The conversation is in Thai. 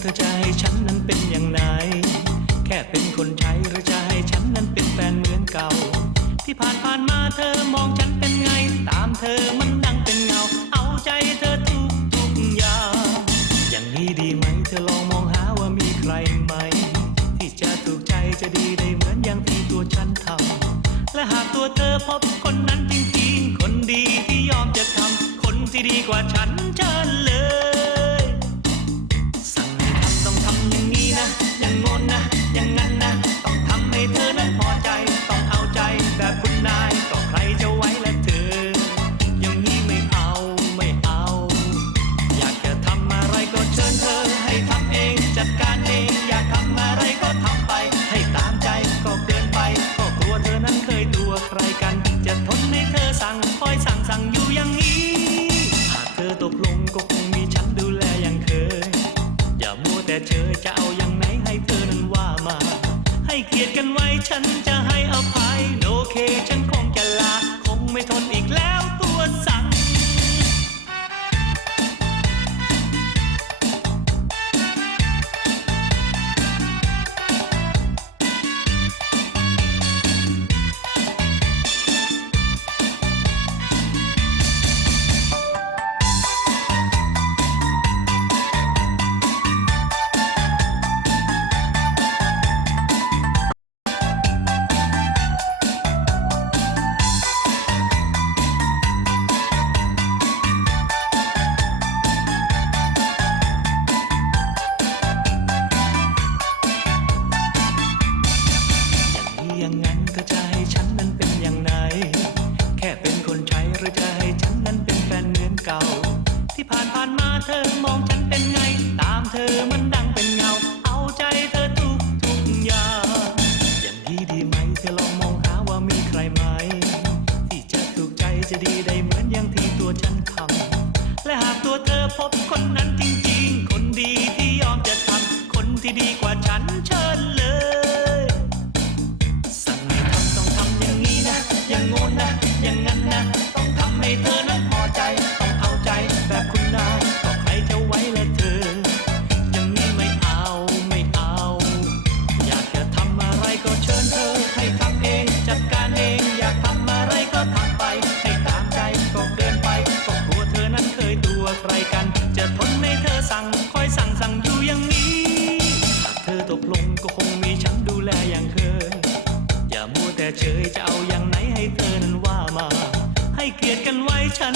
เธอจะให้ฉันนั้นเป็นอย่างไหนแค่เป็นคนใช้หรือจะให้ฉันนั้นเป็นแฟนเหมือนเก่า ที่ผ่านผ่านมาเธอมองฉันเป็นไง ตามเธอมันดังเป็นเงา เอาใจเธอทุกทุกอย่างอย่างนี้ดีไหมเธอลองมองหาว่ามีใครไหม ที่จะถูกใจจะดีได้เหมือนอย่างที่ตัวฉันทำและหากตัวเธอพบคนนั้นจริงๆ คนดีที่ยอมจะทำคนที่ดีกว่าฉันเชิญเลย แบบคุณนายก็ใครจะไว้และเธอ อย่างนี้ไม่เอาไม่เอา อยากจะทำอะไรก็เชิญเธอ ให้ทำเองจัดการเอง อยากทำอะไรก็ทำไป ให้ตามใจก็เกินไปก็กลัวเธอนั้นเคยตัวใครกัน จะทนให้เธอสั่งคอยสั่งสั่งอยู่อย่างนี้ หากเธอตกลงก็คงมีฉันดูแลอย่างเคย อย่ามัวแต่เชยจะเอาอย่างไหนให้เธอนั้นว่ามา ให้เกียรติกันไว้ฉันจะให้อภัย โอเคฉันคงจะลาคงไม่ทนอีก จะดีได้เหมือนอย่างที่ตัวฉันทำและหากตัวเธอพบคนนั้นจริงๆ คนดีที่ยอมจะทำคนที่ดีกว่าฉันเชิญเลย สั่งให้ทำต้องทำอย่างนี้นะ อย่างโน้นนะ อย่างนั้นนะ ยจะเอาอย่างไหนให้เธอนั้นว่ามา ให้เกียรติกันไว้ฉัน